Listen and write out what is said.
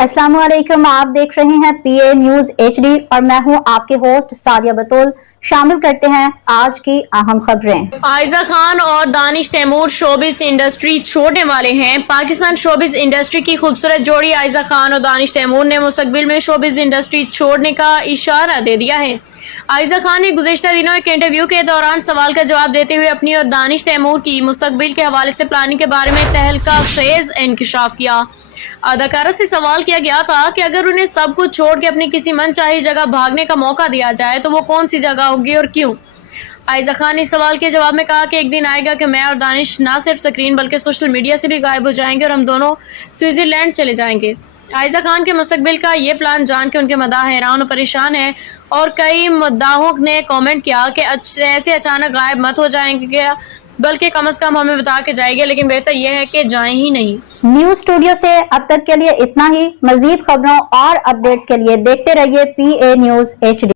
अस्सलाम वालेकुम, आप देख रहे हैं PA न्यूज HD और मैं हूं आपके होस्ट सादिया बतूल। शामिल करते हैं आज की अहम खबरें। आयजा खान और दानिश तैमूर शोबिस इंडस्ट्री छोड़ने वाले हैं। पाकिस्तान शोबिस इंडस्ट्री की खूबसूरत जोड़ी आयजा खान और दानिश तैमूर ने मुस्तकबिल में शोबिस इंडस्ट्री छोड़ने का इशारा दे दिया है। आयजा खान ने गुज़िश्ता दिनों एक इंटरव्यू के दौरान सवाल का जवाब देते हुए अपनी और दानिश तैमूर की मुस्तकबिल के हवाले से प्लानिंग के बारे में तहलका खेज इंकशाफ किया। अदाकारा से सवाल किया गया था कि अगर उन्हें सब कुछ छोड़ के अपनी किसी मनचाही जगह भागने का मौका दिया जाए तो वो कौन सी जगह होगी और क्यों। आयजा खान ने इस सवाल के जवाब में कहा कि एक दिन आएगा कि मैं और दानिश ना सिर्फ स्क्रीन बल्कि सोशल मीडिया से भी गायब हो जाएंगे और हम दोनों स्विट्जरलैंड चले जाएंगे। आयजा खान के मुस्तकबिल का ये प्लान जान के उनके मदाह हैरान और परेशान है और कई मुद्दाहों ने कमेंट किया कि ऐसे अचानक गायब मत हो जाएंगे बल्कि कम से कम हमें बता के जाएंगे, लेकिन बेहतर यह है कि जाएं ही नहीं। न्यूज स्टूडियो से अब तक के लिए इतना ही। मजीद खबरों और अपडेट्स के लिए देखते रहिए PA न्यूज HD।